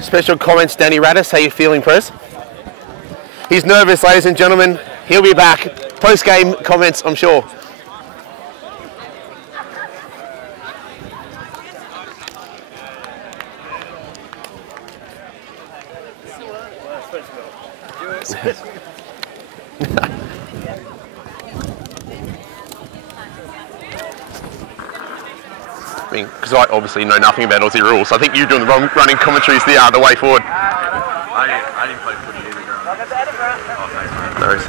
Special comments, Danny Radis. How you feeling, Press? He's nervous, ladies and gentlemen. He'll be back. Post-game comments, I'm sure. Because I obviously know nothing about Aussie rules, so I think you're doing the wrong running commentaries the way forward. I didn't play footy either. No worries.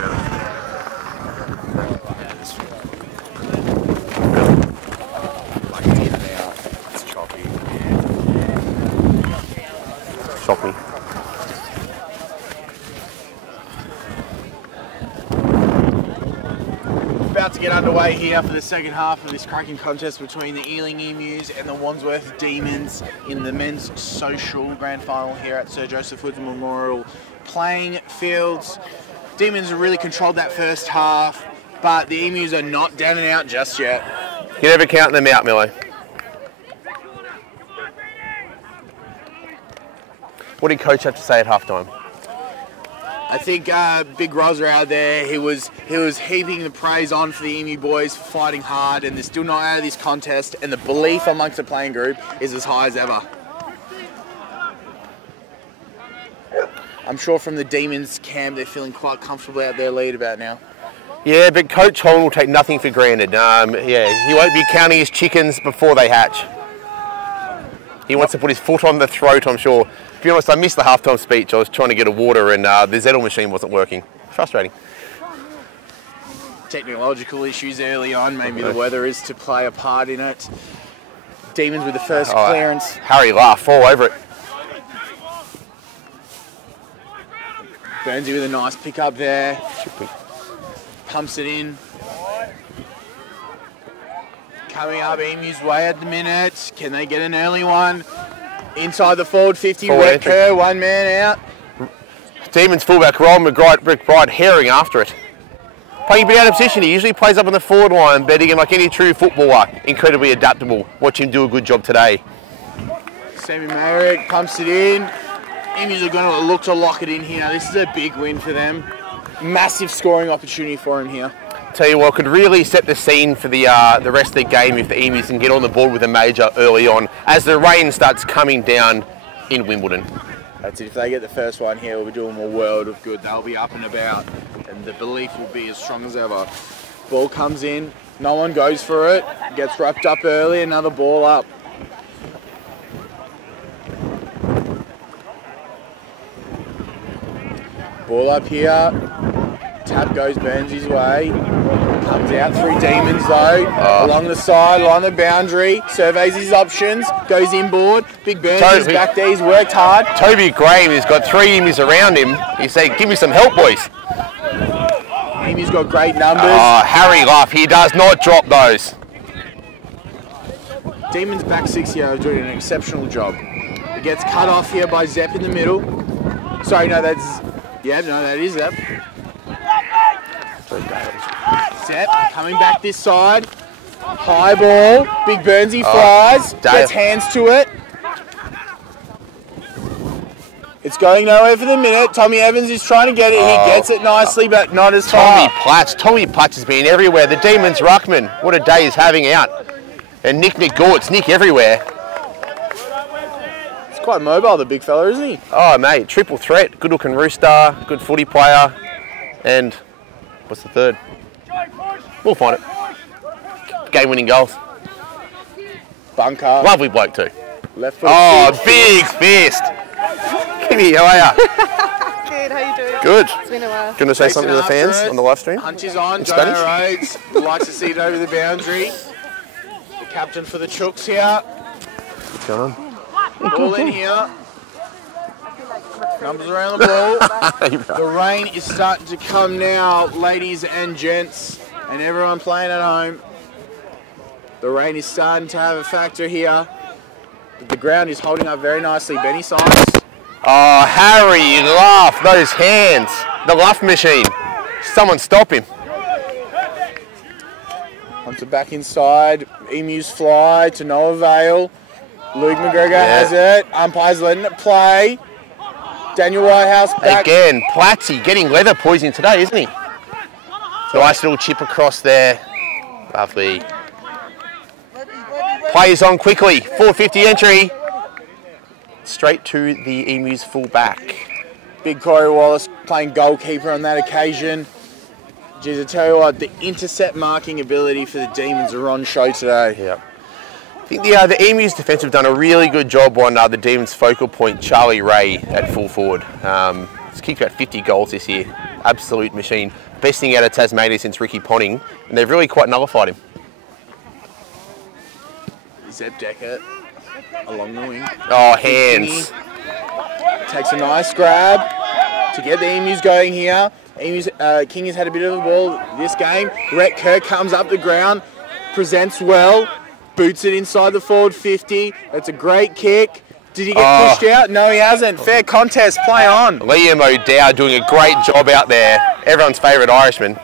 Like it's in and out, it's choppy. Choppy. About to get underway here for the second half of this cracking contest between the Ealing Emus and the Wandsworth Demons in the men's social grand final here at Sir Joseph Woodson Memorial playing fields. Demons have really controlled that first half, but the Emus are not down and out just yet. You're never counting them out, Milo. What did Coach have to say at halftime? I think Big Roz out there, he was heaping the praise on for the Emu boys for fighting hard, and they're still not out of this contest, and the belief amongst the playing group is as high as ever. I'm sure from the Demons camp they're feeling quite comfortable out their lead about now. Yeah, but Coach Holland will take nothing for granted. Yeah, he won't be counting his chickens before they hatch. He wants to put his foot on the throat, I'm sure. To be honest, I missed the halftime speech. I was trying to get a water and the Zettel machine wasn't working. Frustrating. Technological issues early on, maybe the weather is to play a part in it. Demons with the first clearance. Harry laughed all over it. Burnsy with a nice pick up there. Pumps it in. Coming up Emu's way at the minute. Can they get an early one? Inside the forward 50, Wet Kerr, one man out. Demons fullback Ron McBride herring after it. Playing a bit out of position, he usually plays up on the forward line, but again, like any true footballer, incredibly adaptable. Watch him do a good job today. Sammy Mayrick pumps it in. Emus are going to look to lock it in here. This is a big win for them. Massive scoring opportunity for him here. Tell you what, could really set the scene for the rest of the game if the Emus can get on the board with a major early on as the rain starts coming down in Wimbledon. That's it. If they get the first one here, we'll be doing them a world of good. They'll be up and about, and the belief will be as strong as ever. Ball comes in, no one goes for it, gets wrapped up early, another ball up. Ball up here, tap goes Burnsy's way, comes out through Demons though, along the side, along the boundary, surveys his options, goes inboard, Big Burnsy's back there, he's worked hard. Toby Graham has got three Emus around him, he's saying, give me some help boys. Emu's got great numbers. Harry Luff, he does not drop those. Demons back six here are doing an exceptional job. It gets cut off here by Zepp in the middle. Sorry, no, that's... Yeah, no, that is Zepp. Zepp coming back this side. High ball. Big Burnsy flies. Gets hands to it. It's going nowhere for the minute. Tommy Evans is trying to get it. He gets it nicely, but not as far. Tommy Platts has been everywhere. The Demons ruckman. What a day he's having out. And Nick Gortz. Nick everywhere. Quite mobile, the big fella, isn't he? Oh, mate, triple threat. Good looking rooster, good footy player, and what's the third? We'll find it. Game-winning goals. Bunker. Lovely bloke too. Left foot. Oh, big fist. Kimmy, how are you? Good, how you doing? Good. It's been a while. Going to say something to the fans on the live stream? Punch is on. Jono Rhodes likes to see it over the boundary. The captain for the Chooks here. What's going on? Ball in here. Numbers around the ball. The rain is starting to come now, ladies and gents, and everyone playing at home. The rain is starting to have a factor here. The ground is holding up very nicely. Benny Sykes. Oh, Harry, Luff, those hands. The Luff machine. Someone stop him. Onto back inside. Emus fly to no avail. Luke McGregor has it. Umpire's letting it play. Daniel Whitehouse back. Again, Platzy getting leather poisoning today, isn't he? Nice little chip across there. Lovely. Players on quickly. 4:50 entry. Straight to the Emus full back. Big Corey Wallace playing goalkeeper on that occasion. Geez, I tell you what, the intercept marking ability for the Demons are on show today. Yep. I think the Emus defence have done a really good job on the Demons' focal point, Charlie Ray, at full forward. He's kicked about 50 goals this year. Absolute machine. Best thing out of Tasmania since Ricky Ponting, and they've really quite nullified him. Zeb Decker along the wing. Oh, hands. Takes a nice grab to get the Emus going here. King has had a bit of a ball this game. Rhett Kerr comes up the ground, presents well, boots it inside the forward 50. That's a great kick. Did he get pushed out? No, he hasn't. Fair contest, play on. Liam O'Dowd doing a great job out there. Everyone's favourite Irishman.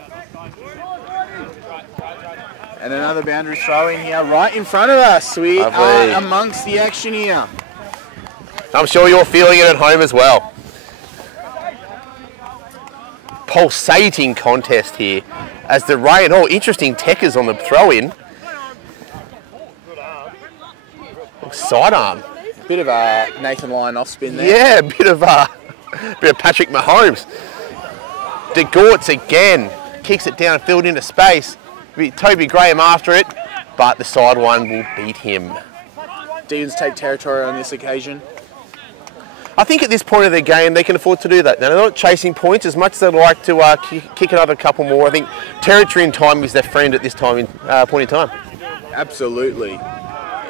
And another boundary throw in here right in front of us. We are amongst the action here. I'm sure you're feeling it at home as well. Pulsating contest here as the rain. Oh, interesting techers on the throw-in. Sidearm. Bit of a Nathan Lyon off spin there. Yeah, a bit of Patrick Mahomes. De Gortz again kicks it downfield into space. Toby Graham after it, but the side one will beat him. Demons take territory on this occasion. I think at this point of their game they can afford to do that. Now, they're not chasing points as much as they'd like to kick another couple more. I think territory and time is their friend at this point in time. Absolutely.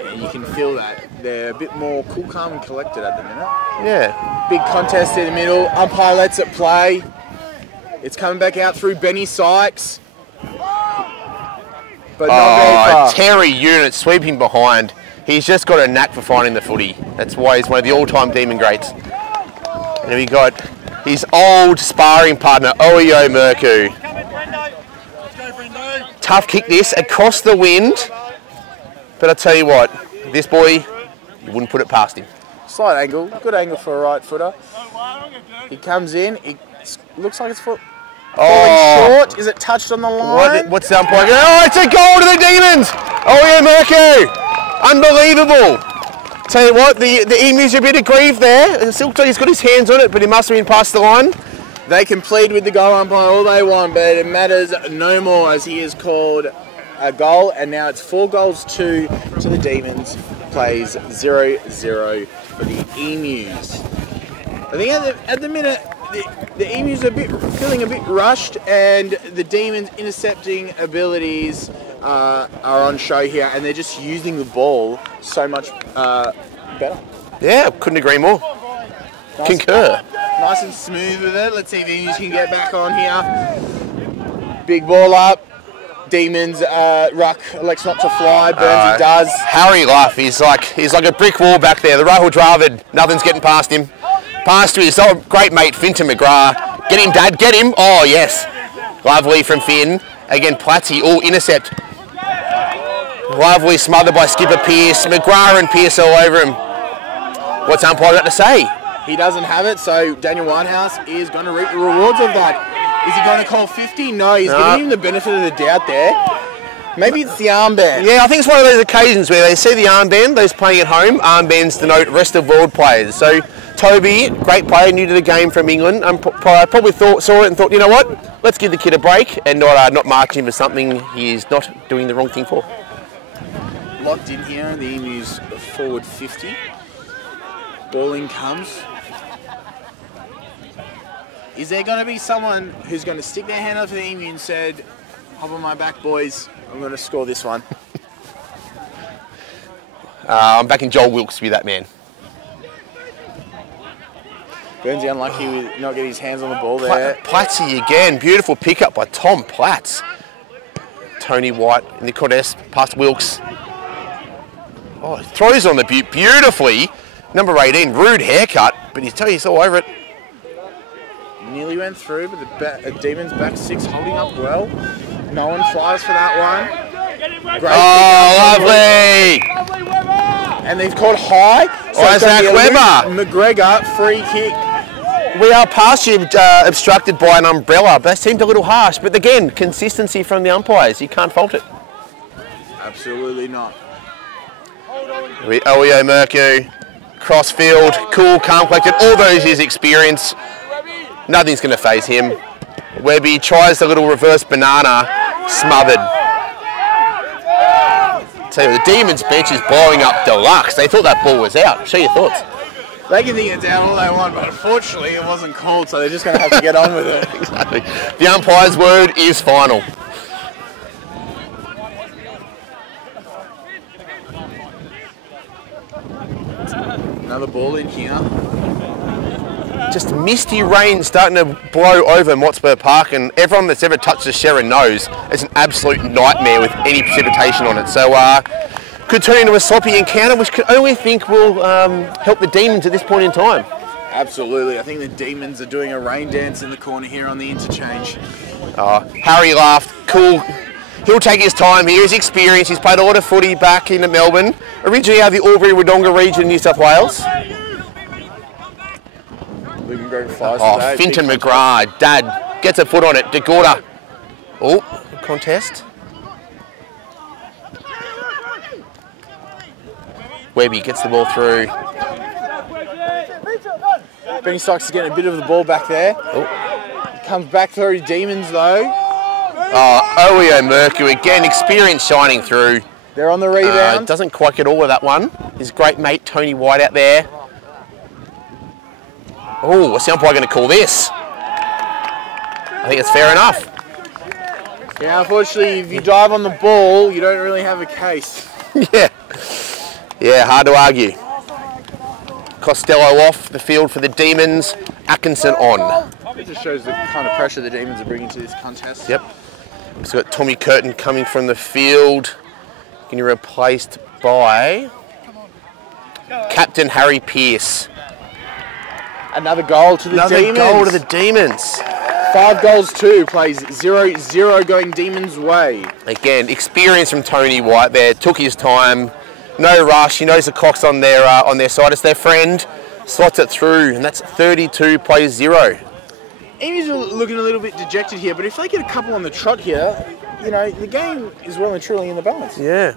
And you can feel that. They're a bit more cool, calm and collected at the minute. Yeah. Big contest in the middle. Umpire lets it play. It's coming back out through Benny Sykes. But not very far. Terry Unit sweeping behind. He's just got a knack for finding the footy. That's why he's one of the all-time Demon greats. And we got his old sparring partner, Oyo Murku. Tough kick this across the wind. But I tell you what, this boy, you wouldn't put it past him. Slight angle, good angle for a right footer. He comes in, it looks like it's falling short. Is it touched on the line? What's the umpire? Oh, it's a goal to the Demons! Oyo Murku! Unbelievable! Tell you what, the Emus are a bit aggrieved there. It looks like he's got his hands on it, but he must have been past the line. They can plead with the goal umpire all they want, but it matters no more as he has called a goal, and now it's 4-2 to the Demons. Plays 0-0 for the Emus. I think at the minute, the Emus are feeling a bit rushed, and the Demons' intercepting abilities are on show here, and they're just using the ball so much better. Yeah, couldn't agree more. Concur. Nice and smooth with it. Let's see if Emus can get back on here. Big ball up. Demons, ruck elects not to fly. Burnsy does. Harry Luff, he's like a brick wall back there. The Rahul Dravid, nothing's getting past him. Pass to his old great mate Finton McGrath. Get him, Dad, get him. Oh, yes. Lovely from Finn. Again, Platzy, intercept. Lovely smothered by skipper Pearce. McGrath and Pearce all over him. What's umpire got to say? He doesn't have it, so Daniel Whitehouse is going to reap the rewards of that. Is he going to call 50? No, he's giving him the benefit of the doubt there. Maybe it's the armband. Yeah, I think it's one of those occasions where they see the armband, those playing at home. Armbands denote rest of world players. So Toby, great player, new to the game from England, probably saw it and thought, you know what, let's give the kid a break and not march him for something he is not doing the wrong thing for. Locked in here, the Emus forward 50. Balling comes. Is there going to be someone who's going to stick their hand up for the Emu and said, hop on my back, boys, I'm going to score this one? I'm backing Joel Wilkes to be that man. Burnsy unlucky with not getting his hands on the ball there. Platzy again, beautiful pickup by Tom Platz. Tony White in the contest, past Wilkes. Oh, throws on the butte beautifully. Number 18, rude haircut, but he's all over it. Nearly went through, but the Demons back six holding up well. No one flies for that one. Great lovely! And they've caught high. So Isaac Weber. McGregor, free kick. We are partially obstructed by an umbrella. That seemed a little harsh, but again, consistency from the umpires. You can't fault it. Absolutely not. Elio Mercu, crossfield, cool, calm, collected, all those years' experience. Nothing's going to faze him. Webby tries the little reverse banana, smothered. Tell you, the Demons bench is blowing up deluxe. They thought that ball was out. Share your thoughts. They can think it's out all they want, but unfortunately it wasn't called, so they're just going to have to get on with it. Exactly. The umpire's word is final. Another ball in here. Just misty rain starting to blow over Motspur Park, and everyone that's ever touched the Sherrin knows it's an absolute nightmare with any precipitation on it. So could turn into a sloppy encounter, which could only think will help the Demons at this point in time. Absolutely. I think the Demons are doing a rain dance in the corner here on the interchange. Harry laughed. Cool. He'll take his time here. His experience. He's played a lot of footy back in Melbourne. Originally out of the Albury-Wodonga region, New South Wales. Finton McGrath. Dad gets a foot on it. DeGorda. Oh, contest. Webby gets the ball through. Benny Stocks is getting a bit of the ball back there. Comes back through Demons though. Elio Mercu again, experience shining through. They're on the rebound. Doesn't quite get all of that one. His great mate Tony White out there. Oh, what's the umpire going to call this? I think it's fair enough. Yeah, unfortunately, if you dive on the ball, you don't really have a case. Yeah, hard to argue. Costello off the field for the Demons. Atkinson on. It just shows the kind of pressure the Demons are bringing to this contest. Yep. We've got Tommy Curtin coming from the field. Getting replaced by Captain Harry Pearce. Another goal to the Demons. Another goal to the Demons. 5 goals to, plays 0-0 going Demons' way. Again, experience from Tony White there. Took his time. No rush. He knows the clock's on their side. It's their friend. Slots it through, and that's 32 plays 0. Emus are looking a little bit dejected here, but if they get a couple on the trot here, you know, the game is well and truly in the balance. Yeah.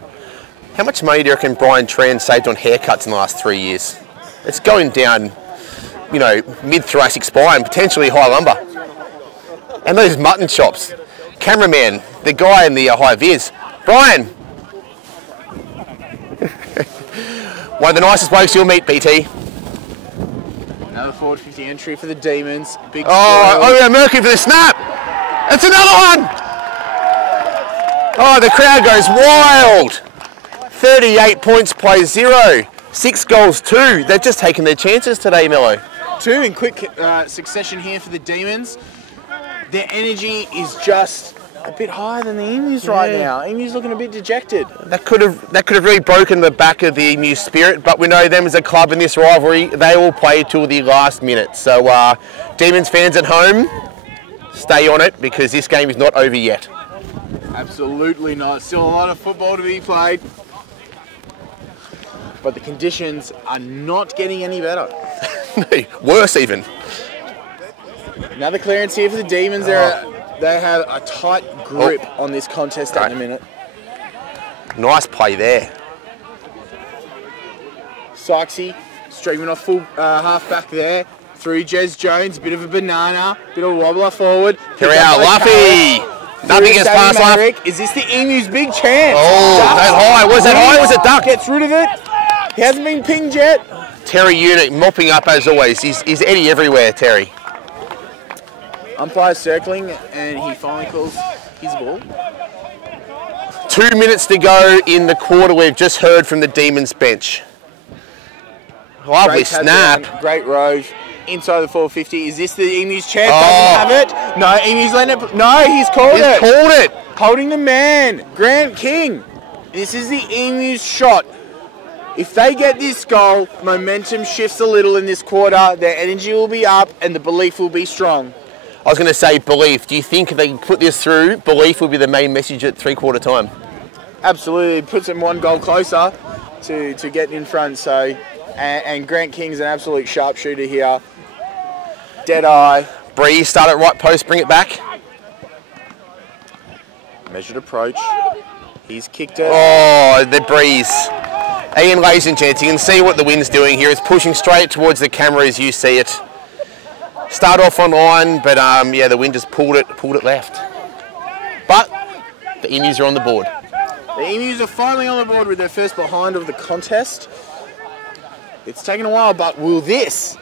How much money do you reckon Brian Tran saved on haircuts in the last 3 years? It's going down, you know, mid-thoracic spine, potentially high lumbar. And those mutton chops. Cameraman, the guy in the high vis. Brian! One of the nicest blokes you'll meet, BT. Another forward 50 entry for the Demons. Big yeah, Mercury for the snap. That's another one. Oh, the crowd goes wild. 38 points, plays 0. 6 goals, 2. They've just taken their chances today, Mello. 2 in quick succession here for the Demons. Their energy is just a bit higher than the Emus right now. Emus looking a bit dejected. That could have really broken the back of the Emu spirit, but we know them as a club in this rivalry. They will play till the last minute. So Demons fans at home, stay on it because this game is not over yet. Absolutely not. Still a lot of football to be played. But the conditions are not getting any better. No, worse even. Another clearance here for the Demons. They have a tight grip on this contest at the minute. Nice play there. Sykesy streaming off full half back there. Through Jez Jones, bit of a banana, bit of a wobbler forward. Here we are, Luffy. Nothing gets past Luff. Is this the Emu's big chance? Oh, that high. Was that high? Was it duck? Gets rid of it. He hasn't been pinged yet. Terry Unick mopping up as always. He's Eddie everywhere, Terry. Umpire circling, and he finally calls his ball. 2 minutes to go in the quarter. We've just heard from the Demons bench. Lovely snap. Great rove. Inside the 450. Is this the Emu's chance? Doesn't have it. No, Emu's letting it. No, he's called it. He's called it. Holding the man. Grant King. This is the Emu's shot. If they get this goal, momentum shifts a little in this quarter. Their energy will be up and the belief will be strong. I was going to say belief. Do you think if they can put this through, belief will be the main message at 3/4 time? Absolutely. It puts them 1 goal closer. to get in front. So, and Grant King's an absolute sharpshooter here. Dead eye. Breeze, start at right post, bring it back. Measured approach. He's kicked it. Oh, the Breeze. Again, ladies and gents, you can see what the wind's doing here. It's pushing straight towards the camera as you see it. Start off on line, but yeah, the wind just pulled it left. But the Emus are on the board. The Emus are finally on the board with their first behind of the contest. It's taken a while, but will this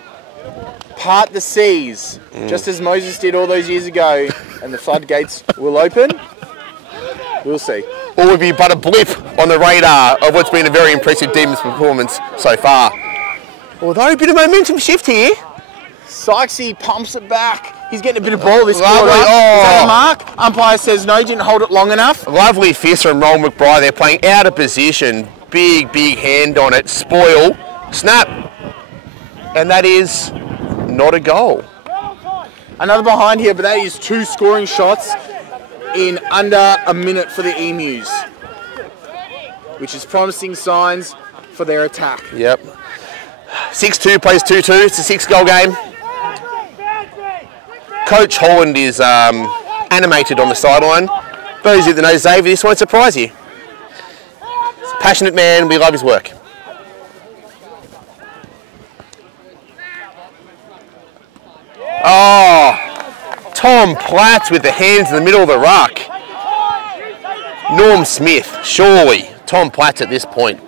part the seas, just as Moses did all those years ago, and the floodgates will open? We'll see. Or would be but a blip on the radar of what's been a very impressive Demons performance so far. Although a bit of momentum shift here. Sykesy pumps it back. He's getting a bit of ball this quarter. Lovely. Is that a mark? Umpire says no, didn't hold it long enough. Lovely fist from Roll McBride. They're playing out of position. Big hand on it. Spoil. Snap. And that is not a goal. Another behind here, but that is 2 scoring shots in under a minute for the Emus, which is promising signs for their attack. Yep. 6-2 plays 2-2. It's a 6-goal game. Coach Holland is animated on the sideline. Those of you that know Xavier, this won't surprise you. He's a passionate man. We love his work. Oh, Tom Platts with the hands in the middle of the ruck. Norm Smith, surely. Tom Platts at this point.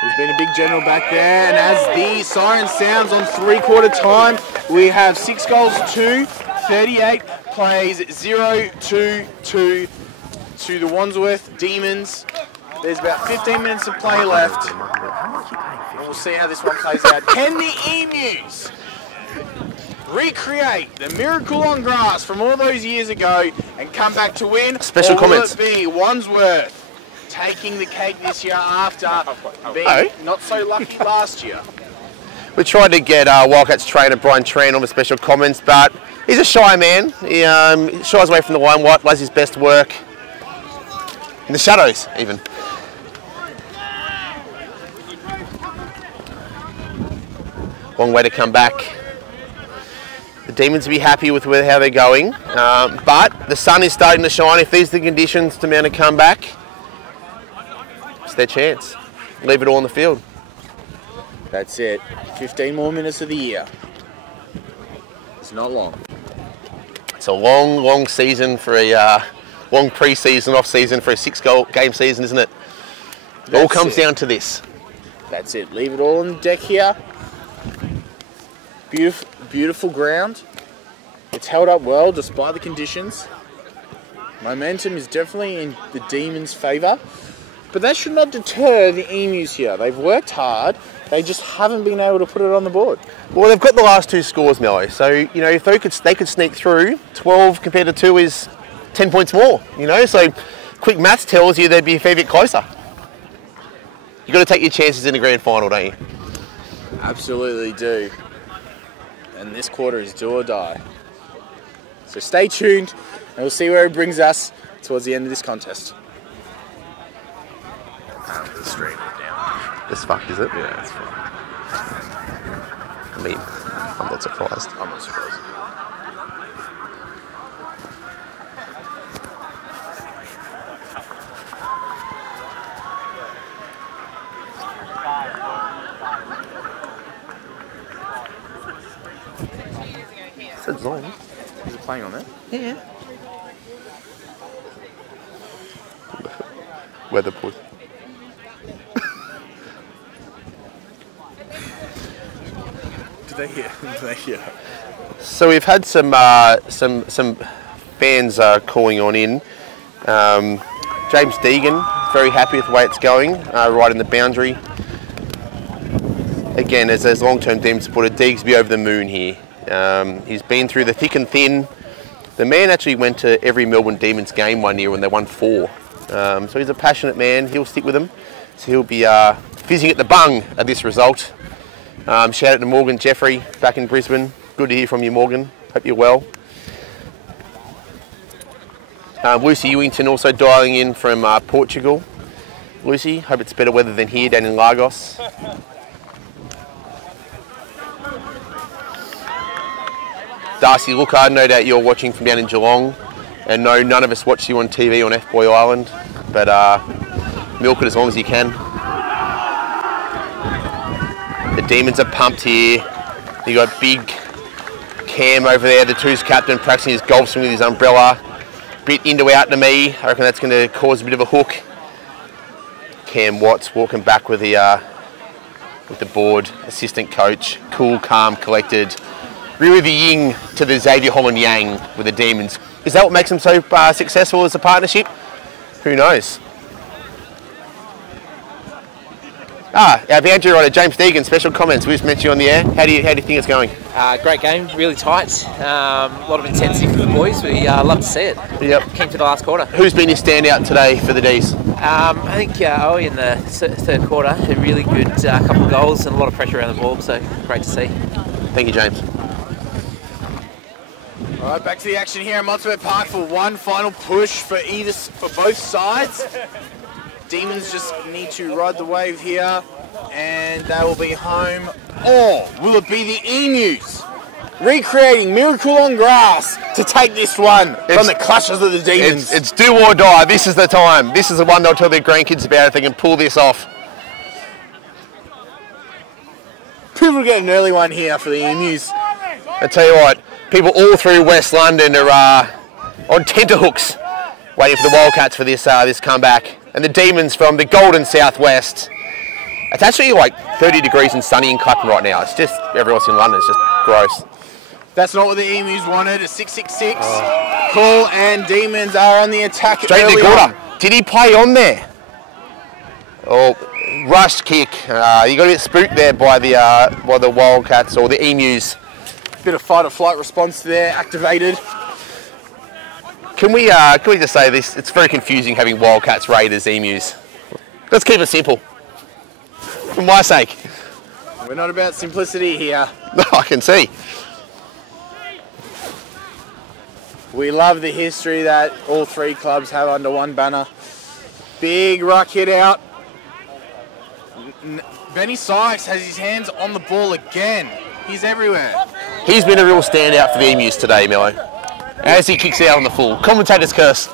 There's been a big general back there, and as the siren sounds on 3/4 time, we have 6 goals to 38, plays 0-2-2 to the Wandsworth Demons. There's about 15 minutes of play left. We'll see how this one plays out. Can the Emus recreate the miracle on grass from all those years ago and come back to win? Special comments. Will it be Wandsworth taking the cake this year after being not so lucky last year? We tried to get Wildcats trainer Brian Tran on the special comments, but he's a shy man. He shies away from the limelight, does his best work in the shadows, even. Long way to come back. The Demons will be happy with how they're going, but the sun is starting to shine. If these are the conditions to mount a comeback, it's their chance. Leave it all on the field. That's it. 15 more minutes of the year. It's not long. It's a long season for a long pre-season, off-season for a 6-game season, isn't it? It all comes down to this. That's it. Leave it all on the deck here. Beautiful ground. It's held up well despite the conditions. Momentum is definitely in the Demons' favour. But that should not deter the Emus here. They've worked hard. They just haven't been able to put it on the board. Well, they've got the last 2 scores, Mello. So, you know, if they could sneak through, 12 compared to 2 is 10 points more, you know. So, quick maths tells you they'd be a fair bit closer. You've got to take your chances in the grand final, don't you? Absolutely do. And this quarter is do or die. So stay tuned, and we'll see where it brings us towards the end of this contest. The stream is down. It's fucked, is it? Yeah, it's fine. I mean, I'm not surprised. I'm not surprised. It's on. Is it playing on there? Yeah. Weather boy. Do they hear? So we've had some fans calling on in. James Deegan, very happy with the way it's going, right in the boundary. Again, as long-term team supporter, Deegs be over the moon here. He's been through the thick and thin. The man actually went to every Melbourne Demons game one year when they won 4. So he's a passionate man. He'll stick with them. So he'll be fizzing at the bung at this result. Shout out to Morgan Jeffrey back in Brisbane. Good to hear from you, Morgan. Hope you're well. Lucy Ewington also dialing in from Portugal. Lucy, hope it's better weather than here down in Lagos. Darcy Looker, no doubt you're watching from down in Geelong. And no, none of us watch you on TV on F-Boy Island. But milk it as long as you can. The Demons are pumped here. You got big Cam over there, the Twos captain, practicing his golf swing with his umbrella. Bit into out to me. I reckon that's going to cause a bit of a hook. Cam Watts walking back with the board, assistant coach, cool, calm, collected. Really the yin to the Xavier Holland yang with the Demons. Is that what makes them so successful as a partnership? Who knows? Our Andrew writer, James Deegan, special comments. We just met you on the air. How do you think it's going? Great game, really tight. A lot of intensity from the boys. We love to see it. Yep. Came to the last quarter. Who's been your standout today for the D's? I think Owie in the third quarter, a really good couple of goals and a lot of pressure around the ball, so great to see. Thank you, James. All right, back to the action here at Montserrat Park for one final push for both sides. Demons just need to ride the wave here, and they will be home. Or will it be the Emus recreating Miracle on Grass to take this one from the clutches of the Demons? It's do or die. This is the time. This is the one they'll tell their grandkids about if they can pull this off. People get an early one here for the Emus. I tell you what, people all through West London are on tenterhooks, waiting for the Wildcats for this comeback. And the Demons from the golden southwest. It's actually like 30 degrees and sunny in Clapham right now. It's just, everyone else in London, it's just gross. That's not what the Emus wanted, a 6-6-6. Cool, and Demons are on the attack. Straight in the quarter. Did he play on there? Oh, rushed kick. You got a bit spooked there by the Wildcats or the Emus. Bit of fight or flight response there, activated. Can we just say this? It's very confusing having Wildcats, Raiders, Emus. Let's keep it simple. For my sake. We're not about simplicity here. No, I can see. We love the history that all three clubs have under one banner. Big ruck hit out. Benny Sykes has his hands on the ball again. He's everywhere. He's been a real standout for the Emus today, Mello. As he kicks out on the full. Commentator's curse.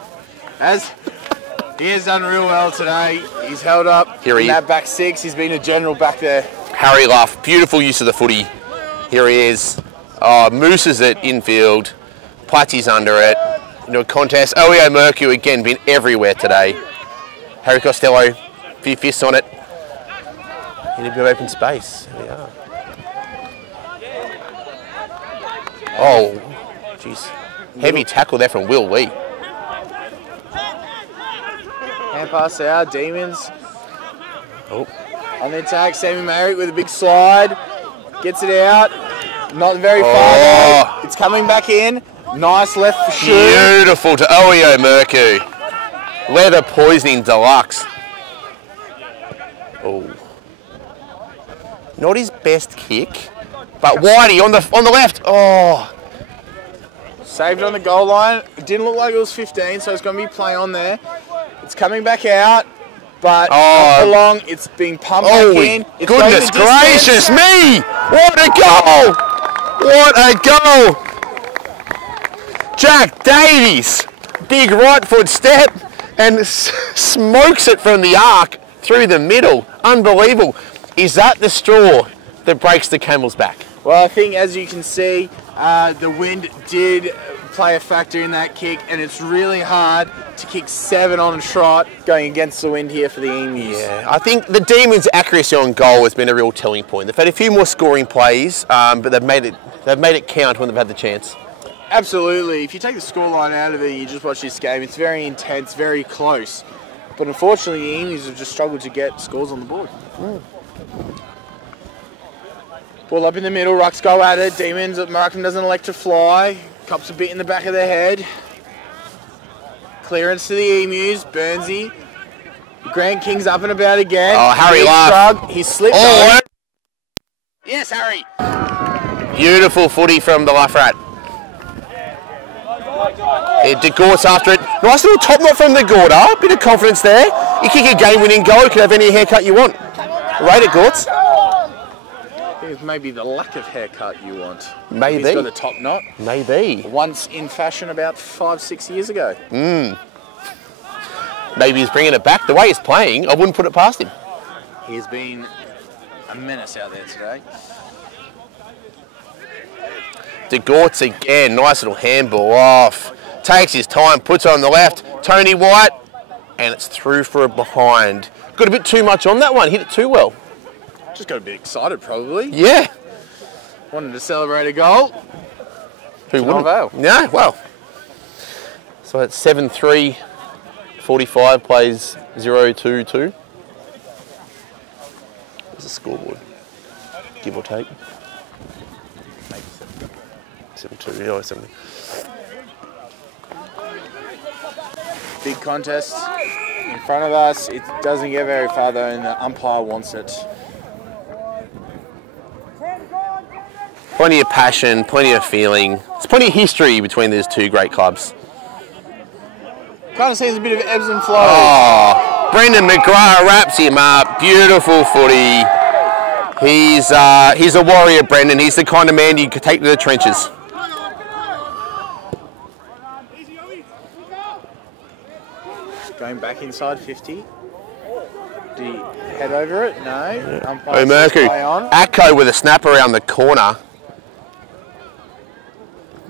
He has done real well today. He's held up in that back six. He's been a general back there. Harry Luff, beautiful use of the footy. Here he is. Mooses it infield. Platty's under it. Into a contest. OEO Mercu again been everywhere today. Harry Costello, a few fists on it. In a bit of open space. There we are. Oh, jeez. Heavy tackle there from Will Lee. Hand pass out, Demons. Oh. On the attack, Sammy Merrick with a big slide. Gets it out. Not very far though. It's coming back in. Nice left for sure. Beautiful to OEO Mercu. Leather poisoning deluxe. Oh. Not his best kick, but Whitey on the left. Oh. Saved on the goal line. It didn't look like it was 15, so it's going to be play on there. It's coming back out, but not for long. It's being pumped back in. It's goodness gracious me! What a goal! What a goal! Jack Davies, big right foot step, and smokes it from the arc through the middle. Unbelievable. Is that the straw that breaks the camel's back? Well, I think as you can see, the wind did play a factor in that kick, and it's really hard to kick 7 on a trot going against the wind here for the Emus. Yeah, I think the Demons' accuracy on goal has been a real telling point. They've had a few more scoring plays, but they've made it count when they've had the chance. Absolutely. If you take the scoreline out of it and you just watch this game, it's very intense, very close. But unfortunately, the Emus have just struggled to get scores on the board. Ball up in the middle, Rucks go at it. Demons, Markham doesn't elect to fly. Cops a bit in the back of their head. Clearance to the Emus, Burnsy. Grant King's up and about again. Oh, Harry Laugh. He slipped. Oh, yes, Harry. Beautiful footy from the Laugh Rat. De Gort's after it. Nice little top knot from De Gorta. Bit of confidence there. You kick a game-winning goal, you can have any haircut you want. Rate it, Gorts. I think it's maybe the lack of haircut you want. Maybe. He's got a top knot. Maybe. Once in fashion about 5-6 years ago. Maybe he's bringing it back. The way he's playing, I wouldn't put it past him. He's been a menace out there today. De Gortz again, nice little handball off. Takes his time, puts it on the left. Tony White, and it's through for a behind. Got a bit too much on that one, hit it too well. Just got a bit excited probably. Yeah. Wanted to celebrate a goal. Who wouldn't? Vale. Yeah, well. So it's 7-3, 45 plays 0-2-2. There's a scoreboard, give or take. 7-2, yeah, 7. Big contest in front of us. It doesn't get very far though, and the umpire wants it. Plenty of passion, plenty of feeling. There's plenty of history between these two great clubs. Kind of seems a bit of ebbs and flows. Oh, Brendan McGrath wraps him up. Beautiful footy. He's a warrior, Brendan. He's the kind of man you could take to the trenches. Going back inside 50. Do you head over it? No. Omerku. Atco with a snap around the corner.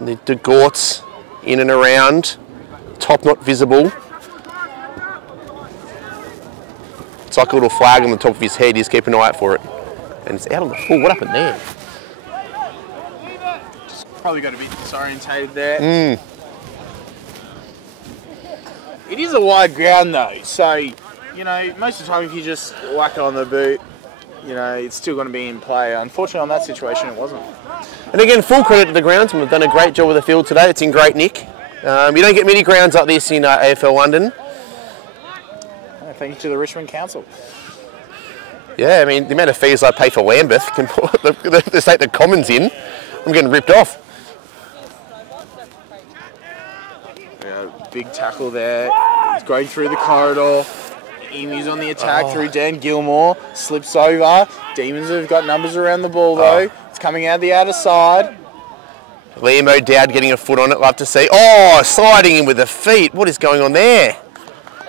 The De Gortz in and around. Top not visible. It's like a little flag on the top of his head. He's keeping an eye out for it. And it's out on the full. What happened there? Just probably got a bit disorientated there. It is a wide ground though, so, you know, most of the time if you just whack it on the boot, you know, it's still going to be in play. Unfortunately on that situation it wasn't. And again, full credit to the groundsmen. They've done a great job with the field today. It's in great nick. You don't get many grounds like this in AFL London. Thank you to the Richmond Council. Yeah, I mean, the amount of fees I pay for Lambeth can put the state the Commons in. I'm getting ripped off. Yeah, big tackle there. He's going through the corridor. Emu's on the attack through Dan Gilmore. Slips over. Demons have got numbers around the ball though. It's coming out the outer side. Liam O'Dowd getting a foot on it. Love to see. Oh, sliding in with the feet. What is going on there?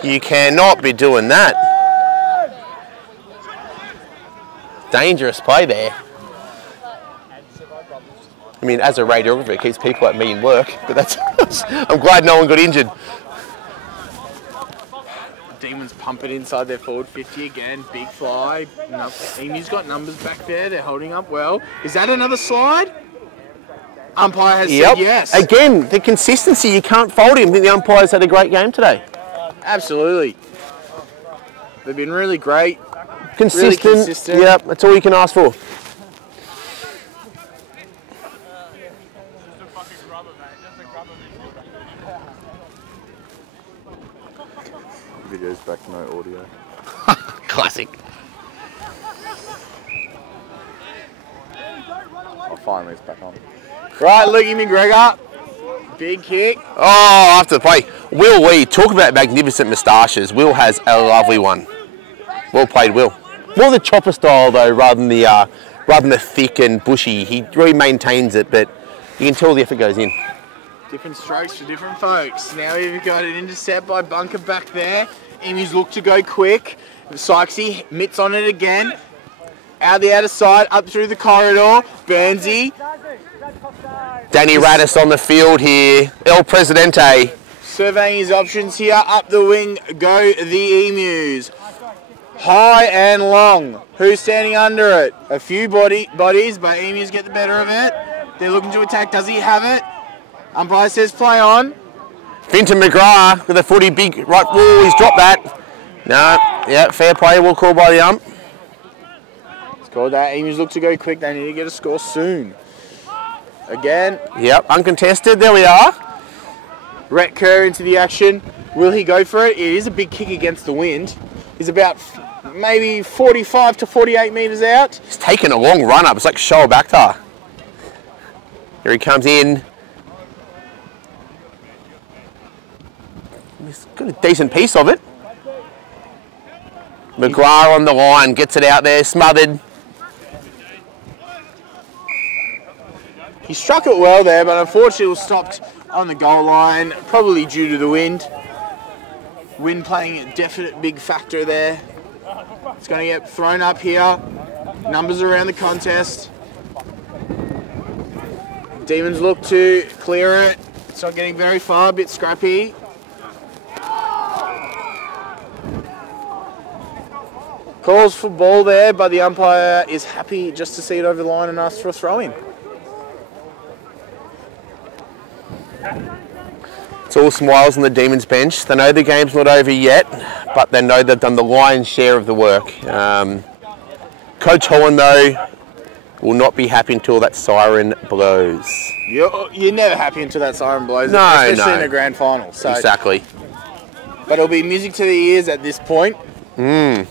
You cannot be doing that. Dangerous play there. I mean, as a radiographer, it keeps people like me in work, but that's. I'm glad no one got injured. Demons pump it inside their forward 50 again. Big fly. Emu's got numbers back there. They're holding up well. Is that another slide? Umpire has said yes. Again, the consistency, you can't fault him. I think the umpire's had a great game today. Absolutely. They've been really great. Consistent. Really consistent. Yep, that's all you can ask for. Video's back, no audio. Classic. Oh, finally it's back on. Right, Lucky McGregor. Big kick. Oh, after the play. Will Lee, talk about magnificent moustaches. Will has a lovely one. Well played, Will. More the chopper style though, rather than the thick and bushy. He really maintains it, but you can tell the effort goes in. Different strokes for different folks. Now we've got an intercept by Bunker back there. Emus look to go quick. Sykesy mitts on it again. Out the outer side, up through the corridor. Burnsy. Danny Radis on the field here. El Presidente. Surveying his options here. Up the wing go the Emus. High and long. Who's standing under it? A few bodies, but Emus get the better of it. They're looking to attack. Does he have it? Umpire says play on. Finton McGrath with a footy big right. Whoa, he's dropped that. No, yeah, fair play. Will call by the ump. Scored that. Emus look to go quick. They need to get a score soon. Again. Yep, uncontested. There we are. Rhett Kerr into the action. Will he go for it? It is a big kick against the wind. He's about maybe 45 to 48 metres out. He's taken a long run up. It's like Shoal Bakhtar. Here he comes in. He's got a decent piece of it. McGrath on the line, gets it out there, smothered. He struck it well there, but unfortunately was stopped on the goal line, probably due to the wind. Wind playing a definite big factor there. It's going to get thrown up here. Numbers around the contest. Demons look to clear it. It's not getting very far, a bit scrappy. Calls for ball there, but the umpire is happy just to see it over the line and asks for a throw-in. It's all smiles on the Demons bench. They know the game's not over yet, but they know they've done the lion's share of the work. Coach Holland, though, will not be happy until that siren blows. You're never happy until that siren blows, no, especially in a grand final. So. Exactly. But it'll be music to the ears at this point. Can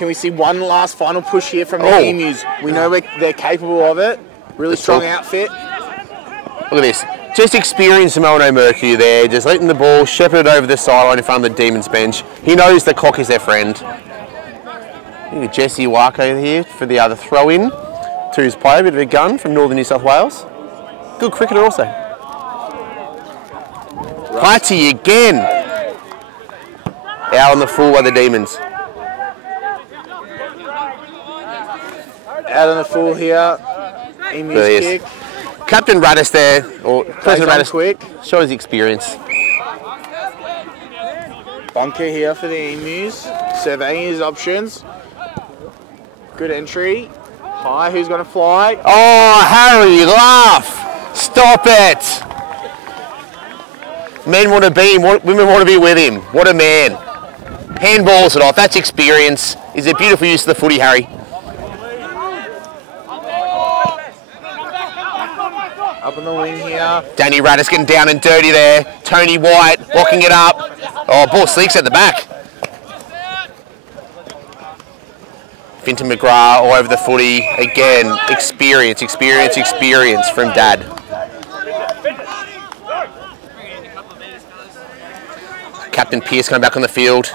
we see one last final push here from the Emus? We know they're capable of it. Really strong outfit. Look at this. Just experienced Mono Mercury there, just letting the ball shepherd over the sideline in front of the Demons bench. He knows the clock is their friend. Look at Jesse Wako here for the other throw-in to his player, a bit of a gun from Northern New South Wales. Good cricketer also. Platty again. Out on the full by the Demons. Out on the full here. Emus kick. Captain Radis there, or President Radis, quick. Shows experience. Bunker here for the Emus, surveying his options. Good entry. High, who's going to fly? Oh, Harry, laugh! Stop it! Men want to be him, women want to be with him. What a man. Handballs it off, that's experience. Is a beautiful use of the footy, Harry. Up on the wing here. Danny Radis getting down and dirty there. Tony White locking it up. Oh, ball sleeks at the back. Finton McGrath all over the footy. Again, experience from Dad. Captain Pearce coming back on the field.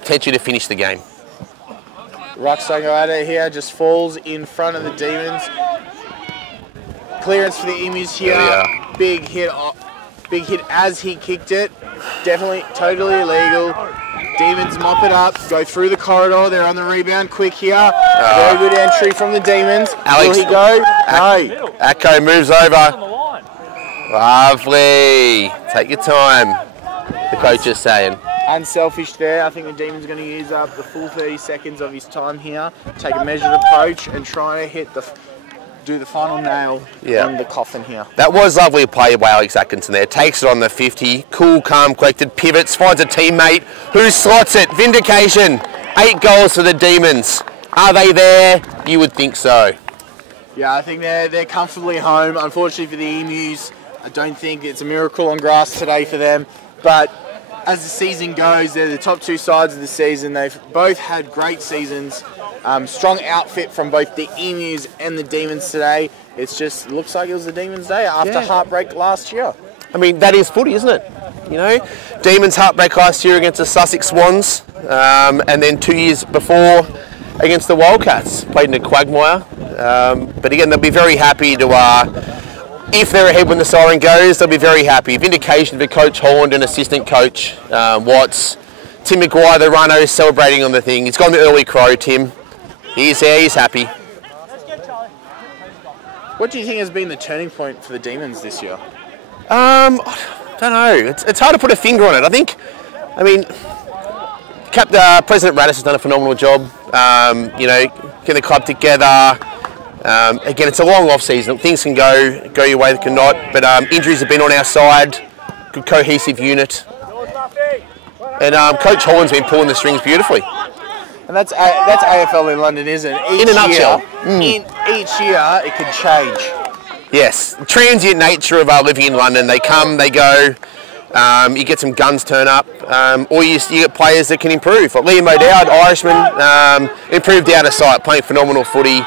Potentially to finish the game. Ruck's don't go at it here, just falls in front of the Demons. Clearance for the Emus here. Big hit as he kicked it. Definitely totally illegal. Demons mop it up, go through the corridor. They're on the rebound quick here. Very good entry from the Demons. Alex, will he go? No. Acko moves over. Lovely. Take your time, the coach is saying. Unselfish there. I think the Demons are going to use up the full 30 seconds of his time here. Take a measured approach and try to do the final nail on the coffin here. That was lovely play by Alex Atkinson there. Takes it on the 50. Cool, calm, collected, pivots, finds a teammate who slots it. Vindication. 8 goals for the Demons. Are they there? You would think so. Yeah, I think they're comfortably home. Unfortunately for the Emus, I don't think it's a miracle on grass today for them. But as the season goes, they're the top 2 sides of the season. They've both had great seasons. Strong outfit from both the Emus and the Demons today. It's just looks like it was the Demons' day after heartbreak last year. I mean, that is footy, isn't it? You know, Demons heartbreak last year against the Sussex Swans, and then 2 years before against the Wildcats, played in a quagmire. But again, they'll be very happy to, if they're ahead when the siren goes, they'll be very happy. Vindication for Coach Holland and assistant coach Watts. Tim Maguire, the runner, is celebrating on the thing. He's got the early crow, Tim. He's there, he's happy. What do you think has been the turning point for the Demons this year? I don't know. It's hard to put a finger on it. I mean, President Radis has done a phenomenal job. You know, getting the club together. Again, it's a long off season. Things can go your way, they cannot. But injuries have been on our side. Good cohesive unit. And Coach Holland's been pulling the strings beautifully. And that's AFL in London, isn't it? In a nutshell. In each year, it can change. Yes, transient nature of living in London. They come, they go. You get some guns turn up, or you get players that can improve. Like Liam O'Dowd, Irishman, improved out of sight, playing phenomenal footy.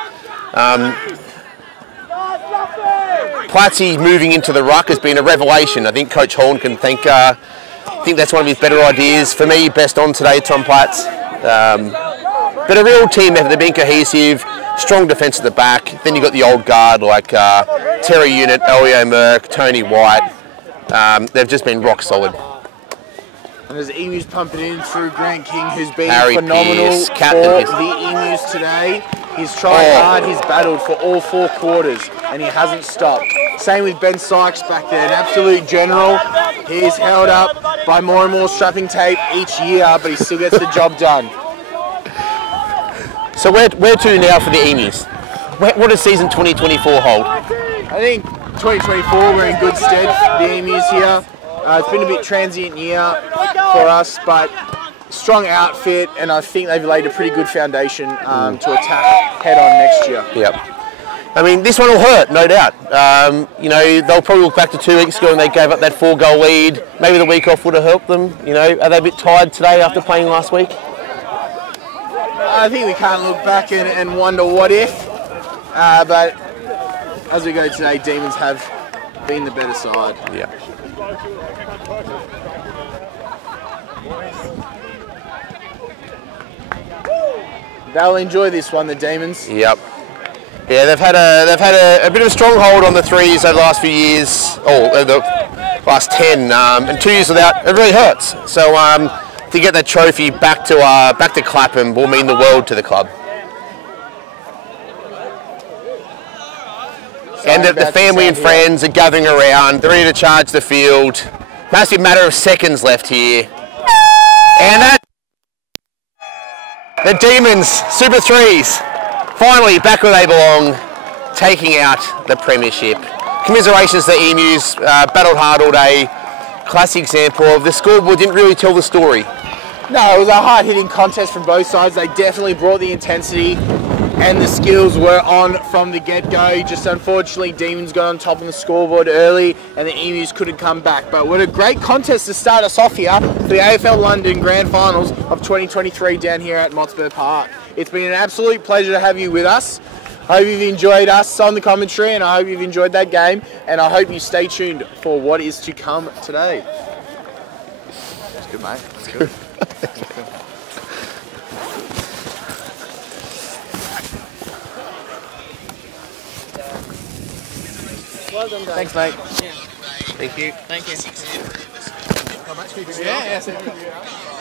Platty moving into the ruck has been a revelation. I think Coach Holland can thank I think that's one of his better ideas. For me, best on today, Tom Platts. But a real team effort. They've been cohesive, strong defence at the back. Then you've got the old guard like Terry Unit, Elio Merck, Tony White. They've just been rock solid. And there's Emus pumping in through Grant King, who's been Harry phenomenal Pearce, for captain. the Emus today. He's tried hard, he's battled for all 4 quarters, and he hasn't stopped. Same with Ben Sykes back there, an absolute general. He's held up by more and more strapping tape each year, but he still gets the job done. So where to now for the Emus? What does season 2024 hold? I think 2024 we're in good stead, the Emus here. It's been a bit transient year for us, but strong outfit, and I think they've laid a pretty good foundation to attack head on next year. Yep. I mean, this one will hurt, no doubt. You know, they'll probably look back to 2 weeks ago when they gave up that 4-goal lead. Maybe the week off would have helped them. You know, are they a bit tired today after playing last week? I think we can't look back and wonder what if, but as we go today, Demons have been the better side. Yeah. They'll enjoy this one, the Demons. Yep. Yeah, they've had a bit of a stronghold on the threes over the last few years, the last 10, and 2 years without. It really hurts. So to get that trophy back to Clapham will mean the world to the club. And the family and friends are gathering around. They're ready to charge the field. Massive matter of seconds left here. And that the Demons, Super 3s, finally back where they belong, taking out the premiership. Commiserations to the Emus, battled hard all day. Classic example of the scoreboard didn't really tell the story. No, it was a hard-hitting contest from both sides. They definitely brought the intensity, and the skills were on from the get-go. Just unfortunately, Demons got on top of the scoreboard early, and the Emus couldn't come back. But what a great contest to start us off here for the AFL London Grand Finals of 2023 down here at Motspur Park. It's been an absolute pleasure to have you with us. I hope you've enjoyed us on the commentary, and I hope you've enjoyed that game, and I hope you stay tuned for what is to come today. That's good, mate. That's good. Well done, Dave. Thanks, mate. Thank you. Thank you. How much? Yeah,